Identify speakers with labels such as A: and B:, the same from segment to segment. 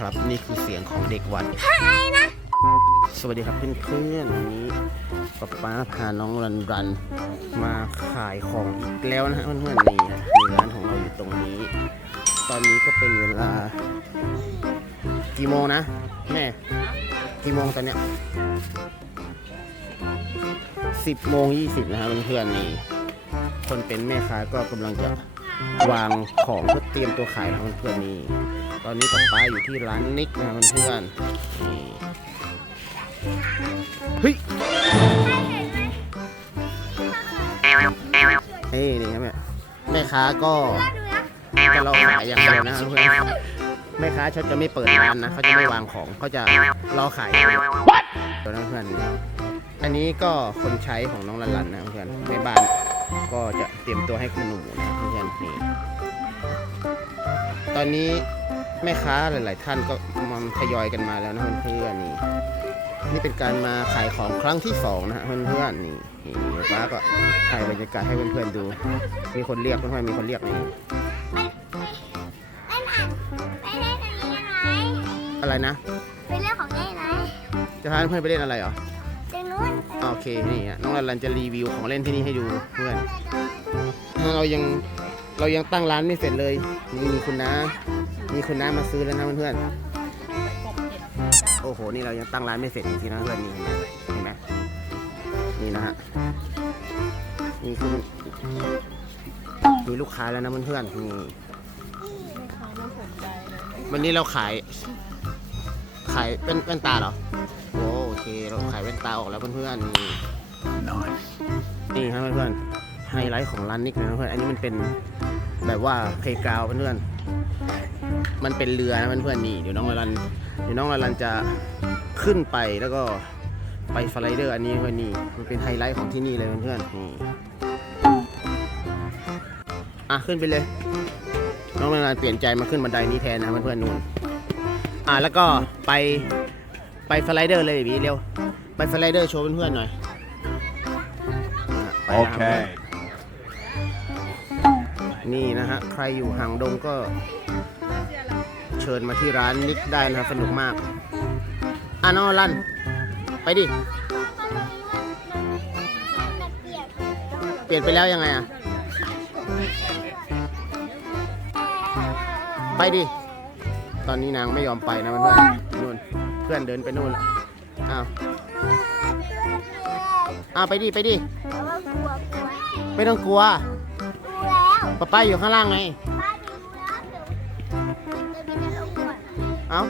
A: ครับ นี่คือเสียงของเด็กวัดสวัสดีครับเพื่อนๆวันนี้ป๊าป๊าพาน้องรันรันมาขายของอีกแล้วนะฮะเพื่อนๆนี่ฮะมีร้านของเราอยู่ตรงนี้ ตอนนี้ก็เป็นเวลา กี่โมงนะแม่กี่โมงตอนเนี้ยสิบโมงยี่สิบนะฮะเพื่อนๆนี่คนเป็นแม่ค้าก็กำลังจะวางของเพื่อเตรียมตัวขายนะเพื่อนๆนี่ ตอนนี้ป๊าป๊าอยู่ที่ร้านนิกนะเพื่อนๆนี่เฮ้ยเฮ้ยนี่ครับแม่แม่ค้าก็จะรอขายอย่างเดียวนะเพื่อนแม่ค้าเขาจะไม่เปิดร้านนะเขาจะไม่วางของเขาจะรอขายอย่างเดียวเดี๋ยวนะเพื่อนอันนี้ก็คนใช้ของน้องลันลันนะเพื่อนในบ้านก็จะเตรียมตัวให้คุณหนูนะเพื่อนนี่ตอนนี้ แม่ค้าหลาย ๆ ท่านก็มาทยอยกันมาแล้วนะเพื่อนๆนี่นี่เป็นการมาขายของครั้งที่สองนะฮะเพื่อนๆนี่นี่เดี๋ยวป้าก็ถ่ายบรรยากาศให้เพื่อนๆดู มีคนเรียกเพื่อนๆมีคนเรียกนี่
B: ไม่ผ่านไม่เล่นอันนี้ยังไง
A: อะไรนะ
B: เป็นเรื่องของเล่นไหม
A: จะพาเพื่อนๆไปเล่นอะไรเหรอ
B: ตรงนู้น
A: อ่าโอเคนี่ฮะน้องรันจะรีวิวของเล่นที่นี่ให้ดูเพื่อนเรายังเรายังตั้งร้านไม่เสร็จเลยนี่มีคุณน้า มีคุณน้ามาซื้อแล้วนะเพื่อนๆโอ้โห นี่เรายังตั้งร้านไม่เสร็จจริงๆนะเพื่อนนี่เห็นไหมเห็นไหมนี่นะฮะนี่คือมีลูกค้าแล้วนะเพื่อนๆนี่วันนี้เราขาย ขายเป็นแว่นตาเหรอโอ้โอเค เราขายแว่นตาออกแล้วเพื่อนๆนี่นี่ครับเพื่อนๆไฮไลท์ของร้านนิกนะเพื่อนๆอันนี้มันเป็นแบบว่าเพลกราวเพื่อนๆ มันเป็นเรือนะเพื่อนๆนี่เดี๋ยวน้องลาลันเดี๋ยวน้องลาลันจะขึ้นไปแล้วก็ไปสไลเดอร์อันนี้เพื่อนนี่มันเป็นไฮไลท์ของที่นี่เลยเพื่อนๆนี่อะขึ้นไปเลย น้องลาลันเปลี่ยนใจมาขึ้นบันไดนี้แทนนะเพื่อนๆนู่นอะแล้วก็ไปไปสไลเดอร์เลยบีเร็วไปสไลเดอร์โชว์เพื่อนๆหน่อยอะไปนะครับเพื่อน
C: Okay.
A: นี่นะฮะ ใครอยู่ห่างดงก็ เชิญมาที่ร้านนิกได้นะครับสนุกมากอะน้องอลัน ไปดิ เปลี่ยนไปแล้วยังไงอะ ไปดิ ตอนนี้นางไม่ยอมไปนะเพื่อนๆนู่นเพื่อนเดินไปนู่นละอ้าวอ้าวไปดิ ไปดิ
B: แต่ว่ากลัวกลัว
A: ไม่ต้องกลัว
B: ดูแล้ว
A: ป้าป้าอยู่ข้างล่างไง
B: เอ้า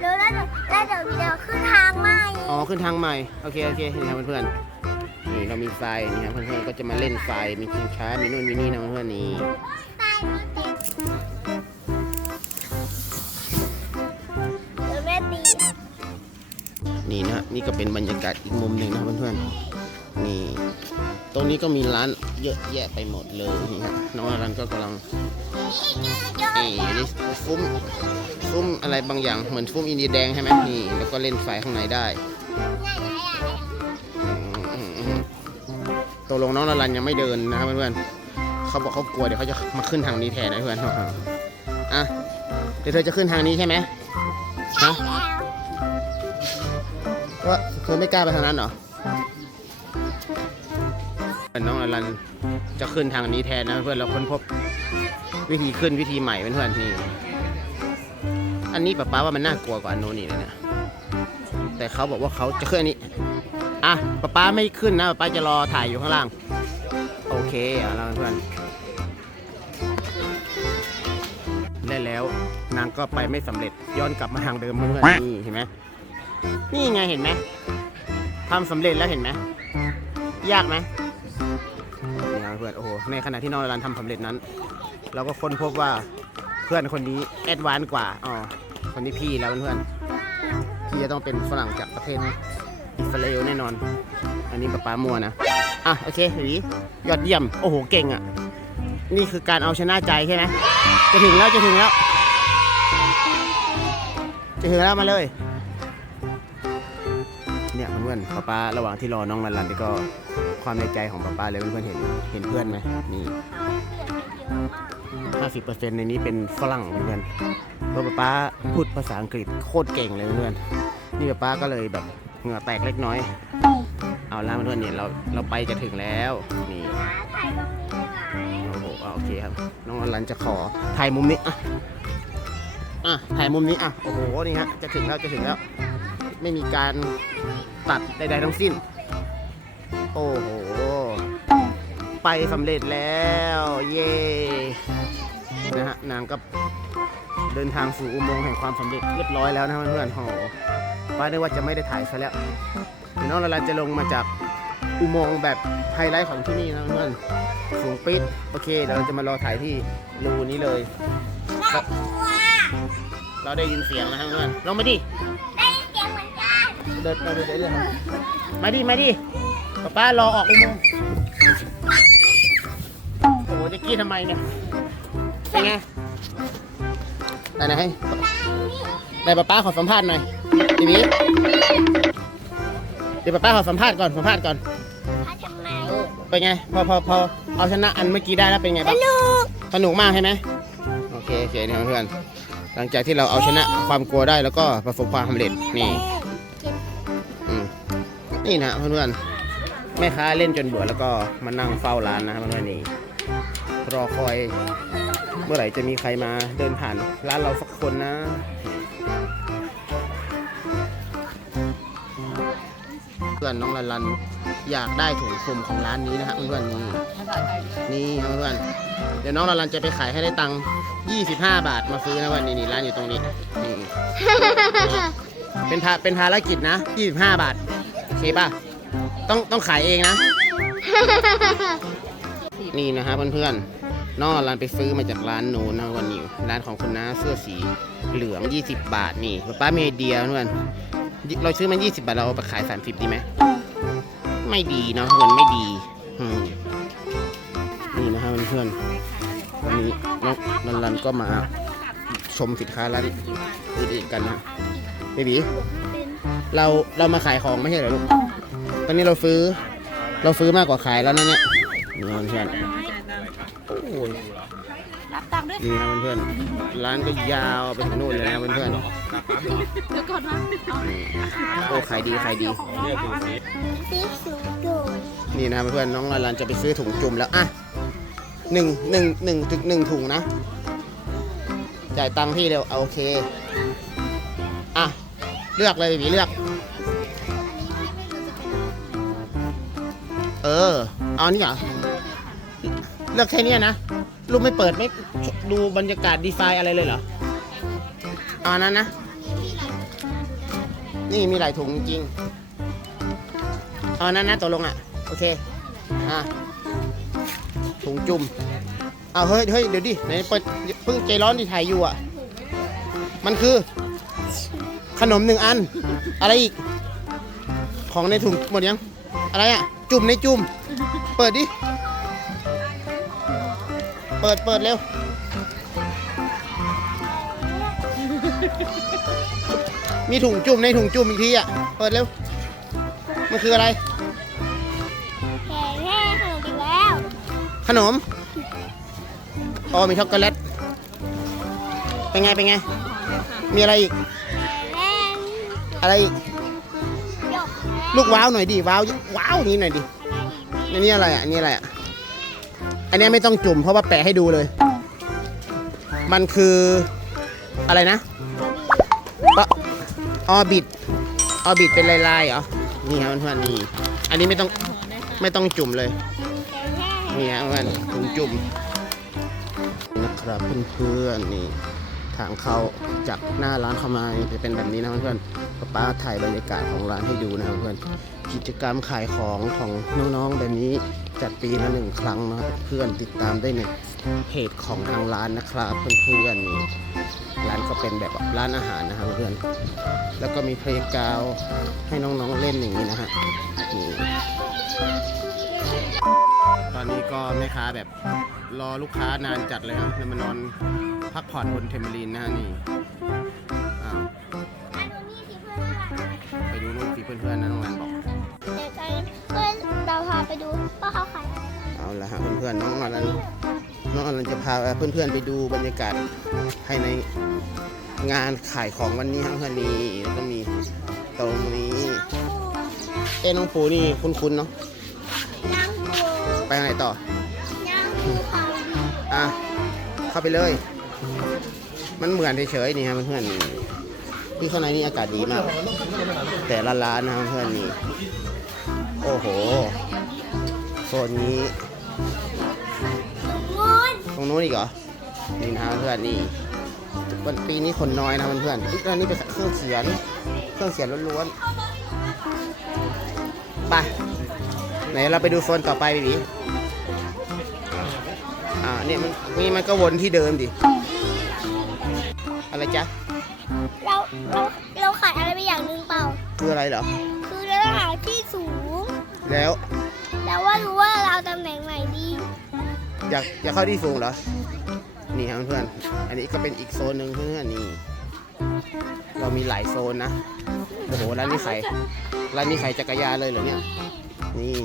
B: เดี๋ยวแล้วเดี๋ยวแล้วเดี๋ยวเดี๋ยวขึ้นทางใหม่
A: อ๋อขึ้นทางใหม่โอเคโอเคนี่ครับเพื่อนๆนี่เรามีไฟนี่ครับเพื่อนๆก็จะมาเล่นไฟมีชิงช้ามีนู่นมีนี่นะเพื่อนๆนี่
B: ใต้มีเจ็บเดี๋ยวแม่ตี
A: นี่นะนี่ก็เป็นบรรยากาศอีกมุมหนึ่งนะเพื่อนๆนี่ ตรงนี้ก็มีร้านเยอะแยะไปหมดเลยนี่ครับน้องอรันก็กำลังนี่อยู่ในฟุ้มฟุ้มอะไรบางอย่างเหมือนฟุ้มอินเดียแดงใช่ไหมนี่แล้วก็เล่นไฟข้างในได้ตกลงน้องนารันยังไม่เดินนะครับเพื่อนๆเขาบอกเขากลัวเดี๋ยวเขาจะมาขึ้นทางนี้แทนนะเพื่อนอะเดี๋ยวเธอจะขึ้นทางนี้ใช่ไหมฮะว่าเธอไม่กล้าไปทางนั้นเหรอ น้องนารันจะขึ้นทางนี้แทนนะเพื่อนเราค้นพบวิธีขึ้นวิธีใหม่เพื่อนๆนี่อันนี้ป๊าป๊าว่ามันน่ากลัวกว่าอันโน้นนี่เลยนะแต่เขาบอกว่าเขาจะขึ้นอันนี้อะป๊าป๊าไม่ขึ้นนะป๊าป๊าจะรอถ่ายอยู่ข้างล่าง โอเคอะเราเพื่อนเล่นแล้วนางก็ไปไม่สำเร็จย้อนกลับมาทางเดิมเพื่อนนี่เห็นไหมนี่ไงเห็นไหมทำสำเร็จแล้วเห็นไหมยากไหม นี่นะเพื่อนโอ้โหในขณะที่น้องรันทำสำเร็จนั้น เราก็ค้นพบว่าเพื่อนคนนี้แอดวานกว่าอ๋อคนนี้พี่แล้วเพื่อนพี่จะต้องเป็นฝรั่งจากประเทศอิสราเอลแน่นอน อันนี้ป๊าป๊ามัวนะอะโอเคหวียอดเยี่ยมโอ้โหเก่งอะ นี่คือการเอาชนะใจใช่ไหมจะถึงแล้วจะถึงแล้ว จะถึงแล้วมาเลยเนี่ยเพื่อนๆป๊าป๊าระหว่างที่รอน้องรันรันนี่ก็ ความในใจของป๊าป๊าเลยเพื่อนๆเห็นเห็นเพื่อนไหมนี่
B: เยอะมาก
A: 50%ในนี้เป็นฝรั่งเพื่อนเพราะป๊าป๊าพูดภาษาอังกฤษโคตรเก่งเลยเพื่อนนี่ป๊าป๊าก็เลยแบบเหงื่อแตกเล็กน้อย เอาล่ะเพื่อนๆเนี่ยเราเราไปจะถึงแล้วนี่
B: ถ่ายตรงนี้ได้ไหม
A: โอ้โหอะโอเคครับน้องอลันจะขอถ่ายมุมนี้อะอะถ่ายมุมนี้อะโอ้โหนี่ฮะจะถึงแล้วจะถึงแล้ว ไม่มีการตัดใดๆทั้งสิ้น โอ้โห ไปสำเร็จแล้ว เย่นะฮะนางก็เดินทางสู่อุโมงค์แห่งความสำเร็จเรียบร้อยแล้วนะเพื่อนๆโอ้โหป้านึกว่าจะไม่ได้ถ่ายซะแล้วเดี๋ยวน้องอลันจะลงมาจากอุโมงค์แบบไฮไลท์ของที่นี่นะเพื่อนสูงปิดโอเคเดี๋ยวเราจะมารอถ่ายที่รูนี้เลย เราได้ยินเสียงแล้วครับเพื่อนลงมาดิ
B: ได้ยินเสียงเหมือนกัน
A: เดินไปเดินเดินมาดิมาดิ ป้าป้ารอออกอุโมงค์โอ้โหจะกี้ทำไมเนี่ยเป็นไงไหนไหนให้ไหนป้าป้าขอสัมภาษณ์หน่อยทีนี้เดี๋ยวป้าป้าขอสัมภาษณ์ก่อนสัมภาษณ์ก่อน
B: ถ้าทำไม
A: เป็นไงพอพอพอเอาชนะอันเมื่อกี้ได้แล้วเป็นไง
B: ส
A: บ้าง
B: นุก
A: สนุกมากใช่ไหมโอเคโอเคเนี่ยเพื่อนหลังจากที่เราเอาชนะความกลัวได้แล้วก็ประสบความสำเร็จนี่อืมนี่นะเพื่อนๆ แม่ค้าเล่นจนเบื่อแล้วก็มานั่งเฝ้าร้านนะครับเพื่อนๆนี่รอคอย เมื่อไหร่จะมีใครมาเดินผ่านร้านเราสักคนนะเพื่อนน้องลันลันอยากได้ถุงคลุมของร้านนี้นะฮะเพื่อนๆนี่นี่เพื่อนเดี๋ยวน้องลันลันจะไปขายให้ได้ตังค์25 บาทมาซื้อนะวันนี้นี่ร้านอยู่ตรงนี้นี่เป็นภาเป็นภารกิจนะ 25 บาทโอเคป่ะ ต้องต้องขายเองนะ นี่นะฮะเพื่อนๆน้องลันลันไปซื้อมาจากร้านโน้นนะวันนี้ร้านของคุณน้าเสื้อสีเหลือง 20 บาทนี่ป้าเมเดียเพื่อนเราซื้อมัน 20 บาท เราเอาไปขาย 30 ดีไหม ไม่ดีเนาะเงินไม่ดีนี่นะครับเพื่อนๆวันนี้น้องนันรันก็มาชมสินค้าร้านอื่นๆกันนะเบบี เราเรามาขายของไม่ใช่เหรอลูก ตอนนี้เราซื้อ เราซื้อมากกว่าขายแล้วนะเนี่ยนี่ครับเพื่อนโอ้ย
C: รับตังค์ด้วย
A: นี่ครับเพื่อนๆร้านก็ยาวไปถึงนู่นเลยนะเพื่อน
C: เดี๋ยวก่อนนะเอา
A: ๆนี่โอ้ขายดีขายดี
B: สีสูงโดด
A: นี่นะเพื่อนๆน้องลาลันจะไปซื้อถุงจุ่มแล้วอะหนึ่งหนึ่งหนึ่งถึงหนึ่งถุงนะ จ่ายตังค์พี่เร็วเอาโอเค อะ เลือกเลยบีเลือก เออ เอานี่เหรอ เลือกแค่นี้นะลูกไม่เปิดไม่ดูบรรยากาศดีไซน์อะไรเลยเหรอเอาอันนั้นนะ นี่มีหลายถุงจริงเอาอันนั้นนะตกลงอะ โอเค อะ ถุงจุ่มเอาเฮ้ยเฮ้ยเดี๋ยวดิไหนเปิดเพิ่งใจร้อนที่ถ่ายอยู่อะ มันคือ ขนมหนึ่งอัน อะไรอีก ของในถุงหมดยัง อะไรอะ จุ่มในจุ่ม เปิดดิ เปิดเปิดเร็ว มีถุงจุ่มในถุงจุ่มอีกทีอะ เปิดเร็ว มันคืออะไร
B: แห่แห่ขนมอีกแล้ว
A: ขนม อ๋อ มีช็อกโกแลต เป็นไง เป็นไง มีอะไรอีก
B: แห่
A: อะไรอีกลูกว้าวหน่อยดิว้าวว้าวนี้หน่อยดิอันนี้อะไรอะอันนี้อะไรอะอันนี้ไม่ต้องจุ่มเพราะว่าแปะให้ดูเลย มันคืออะไรนะออบิดออบิดเป็นลายๆเหรอนี่ครับเพื่อนนี่อันนี้ไม่ต้องไม่ต้องจุ่มเลย
B: แห่แห่
A: นี่ฮะเพื่อนถุงจุ่มนะครับเพื่อนๆนี่ ทางเข้าจากหน้าร้านเข้ามาจะเป็นแบบนี้นะเพื่อนๆป้าป้าถ่ายบรรยากาศของร้านให้ดูนะเพื่อนกิจกรรมขายของของน้องๆแบบนี้จัดปีละหนึ่งครั้งนะเพื่อนติดตามได้ในเพจของทางร้านนะครับเพื่อนๆนี่ร้านก็เป็นแบบร้านอาหารนะครับเพื่อนแล้วก็มีเพลงกาวให้น้องๆเล่นอย่างนี้นะฮะนี่ตอนนี้ก็แม่ค้าแบบ รอลูกค้านานจัดเลยครับจะมานอนพักผ่อนบนเทมเบอรีนนะฮะนี่อ้าว
B: อันนี้สิเพื่อน
A: ไปดูนู่นสิเพื่อนๆนะน้องรันบอก
B: เดี๋ยวกันเพื่อนเราพาไปดูว่าเขาขายอะไร
A: เอาละฮะเพื่อนๆน้องรันน้องอลันจะพาเพื่อนๆไปดูบรรยากาศภายในงานขายของวันนี้ครับเพื่อนนี่แล้วก็มีตรงนี้ เอ้น้องปูนี่คุ้นๆเนาะ
B: ย่างปู
A: ไปทางไหนต่อ
B: เข้า
A: ไปเลย มันเหมือนเฉยๆนี่ครับเพื่อนๆที่ข้างในนี่อากาศดีมาก แต่ละร้านนะเพื่อนนี่โอ้โหโซนนี้ตรงนู้นอีกเหรอนี่นะเพื่อนนี่วันปีนี้คนน้อยนะเพื่อนๆอีกอันนี้เป็นเครื่องเขียนเครื่องเขียนล้วนๆไปไหนเราไปดูโซนต่อไปบีบี อ่าเนี่ยมันนี่มันก็วนที่เดิมดิ อะไรจ๊ะ
B: เราเราเราขาดอะไรไปอย่างหนึ่งเปล่า
A: คืออะไรเหรอ
B: คือเราต้องหาที่สูง
A: แล้ว
B: แต่ว่ารู้ว่าเราตำแหน่งไหนดี
A: อยากอยากเข้าที่สูงเหรอ นี่ครับเพื่อน อันนี้ก็เป็นอีกโซนหนึ่งเพื่อนนี่ เรามีหลายโซนนะ โอ้โหร้านนี้ขายร้านนี้ขายจักรยานเลยเหรอเนี่ย นี่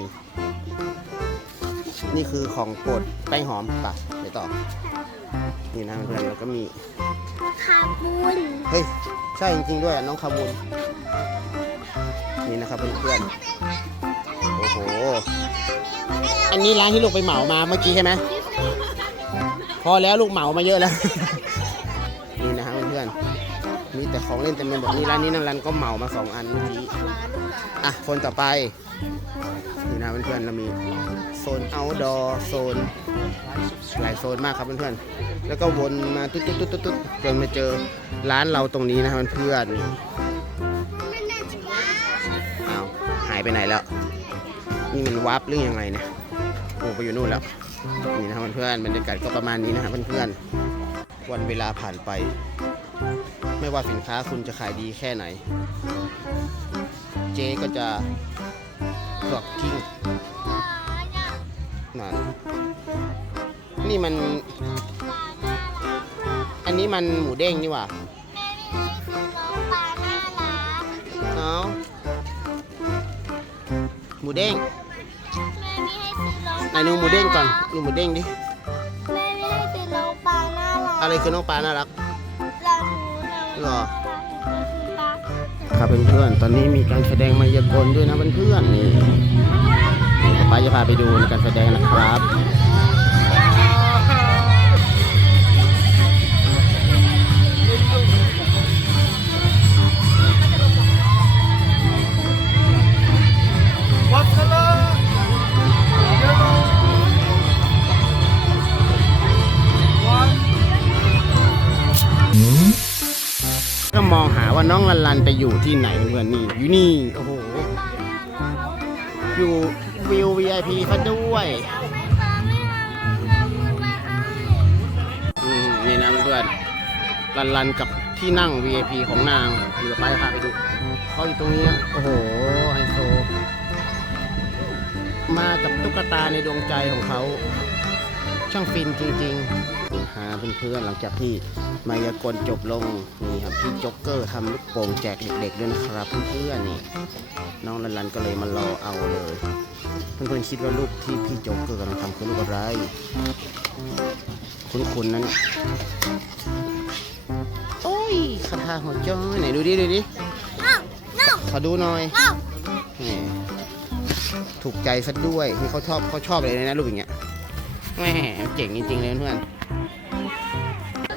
A: นี่คือของโปรดแป้งหอมป่ะเดี๋ยวต่อ นี่นะเพื่อนแล้วก็มี
B: คาบูน
A: เฮ้ย ใช่จริงๆด้วยน้องคาบุนนี่นะครับเพื่อนๆ โอ้โห อันนี้ร้านที่ลูกไปเหมามาเมื่อกี้ใช่ไหม พอแล้วลูกเหมามาเยอะแล้ว ของเล่นเต็มไปหมดนี่ร้านนี้นั่งร้านก็เหมามาสองอันเมื่อกี้อะโซนต่อไปนี่นะเพื่อนๆเรามีโซน outdoor โซนหลายโซนมากครับเพื่อนๆแล้วก็วนมาตุ๊ดตุ๊ดตุ๊ดตุ๊ดจนมาเจอร้านเราตรงนี้นะครับเพื่อนๆอ้าวหายไปไหนแล้วนี่มันวับหรือยังไงเนี่ยโอ้ไปอยู่นู่นแล้วนี่นะครับเพื่อนๆบรรยากาศก็ประมาณนี้นะครับเพื่อนๆวันเวลาผ่านไป ไม่ว่าสินค้าคุณจะขายดีแค่ไหน เจ๊ก็จะกลับทิ้งนั่นนี่มัน อันนี้มันหมูเด้งนี่หว่า
B: แม่ไม่ให้ซื้อน้องปลาน่ารัก
A: เอาหมูเด้ง
B: แม่ไม่ให้ซื้อน้อง
A: ไหนดูหมูเด้งก่อนดูหมูเด้งดิ
B: แม่ไม่ให้ซื้อน้องปลาน่ารัก
A: อะไรคือน้องปลาน่ารัก
B: เรารู้เรา
A: หรอครับเพื่อนๆ ตอนนี้มีการแสดงมายากลด้วยนะเพื่อนๆนี่ต่อไปจะพาไปดูในการแสดงนะครับ น้องลันลันไปอยู่ที่ไหนเพื่อนๆนี่อยู่นี่โอ้โหอยู่วิว VIP ซะด้วยอืมนี่นะเพื่อนลันลันกับที่นั่ง VIP ของนางเดี๋ยวไปพาไปดูเขาอยู่ตรงนี้โอ้โหไฮโซมากับตุ๊กตาในดวงใจของเขาช่างฟินจริง ๆ หาเพื่อนๆหลังจากที่มายากลจบลงนี่ครับพี่จ็อกเกอร์ทำลูกโป่งแจกเด็กๆด้วยนะครับเพื่อนๆนี่น้องลันลันก็เลยมารอเอาเลย เพื่อนๆคิดว่าลูกที่พี่โจ๊กเกอร์กำลังทำคือลูกอะไร คุ้นๆนั้นโอ้ยคาถาหัวจ้อยไหนดูดิดูดิ
B: น้องน้อง
A: ขอดูหน่อย
B: น้อง
A: แหมถูกใจซะด้วยนี่เขาชอบเขาชอบเลยนะลูกอย่างเงี้ยแหมเจ๋งจริงๆเลยเพื่อน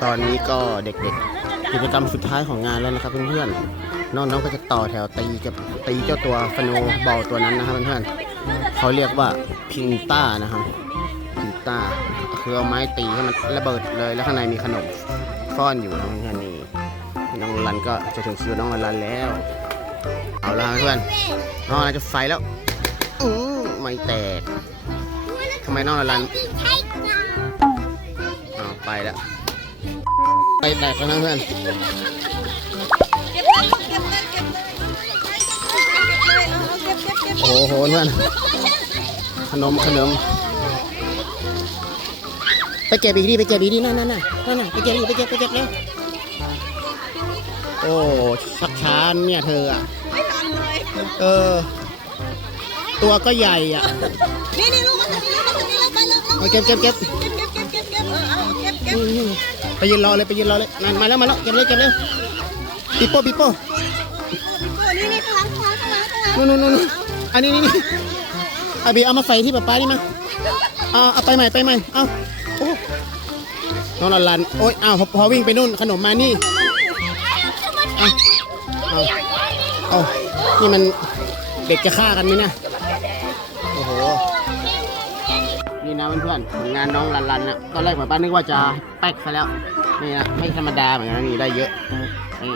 A: ตอนนี้ก็เด็กๆกิจกรรมสุดท้ายของงานแล้วนะครับเพื่อนๆน้องๆก็จะต่อแถวตีกับตีเจ้าตัวฟโนบอลตัวนั้นนะครับเพื่อนๆเขาเรียกว่าพิงต้านะครับพิงต้าคือเอาไม้ตีให้มันระเบิดเลยแล้วข้างในมีขนมซ่อนอยู่นะเพื่อนๆนี่น้องรันก็จะถึงคิวน้องรันแล้ว เอาละเพื่อนน้องอะไรจะไฟแล้วอือไม่แตกทำไมน้องอลัน
B: ใช่จ้า
A: อ้าวไปแล้ว ไปแตกแล้วนะเพื่อน
C: เก็บเลยลูกเก็บเลยเก็บเลยเก็บเลยเอาเก็บเก็บเก็บ
A: โอ้โหเพื่อนขนมขนมไปเก็บอีกดิไปเก็บอีกดินั่นนั่นนั่นนั่นน่ะไปเก็บอีกไปเก็บไปเก็บเร็วโอ้ชักช้าเนี่ยเธออะ
C: ไม่ทันเลย
A: เออ ตัวก็ใหญ่อะ
C: นี่นี่ลูกมาทางนี้ลูกมาทางนี้แล้วไปแล้ว
A: มาเก็บเก็บเก็บ
C: เก็บเก็บเก็บเก็บเก็บ
A: นี่นี่ไป ยืนรอเลยไปยืนรอเลยนั่นมาแล้วมาแล้วเก็บเลยเก็บเลยปิโป้ปิโป้
C: โอ้นี่นี่ข้างหลังข้างหลังข้างหลังข้างหลัง
A: นู่นนู่นนู่นอันนี้นี่นี่อาบีเอามาใส่ที่ป๊าป๊านี่มาเอาเอาไปใหม่ไปใหม่เอาโอ้น้องลันลันโอ๊ยอ้าวพอพอวิ่งไปนู่นขนมมานี่เอาเอาเอานี่มันเด็กจะฆ่ากันไหมเนี่ยโอ้โหนี่นะเพื่อนๆผลงานน้องลันลันนะตอนแรกป๊าป้านึกว่าจะแป๊กซะแล้ว นี่นะไม่ธรรมดาเหมือนกันนี่ได้เยอะนี่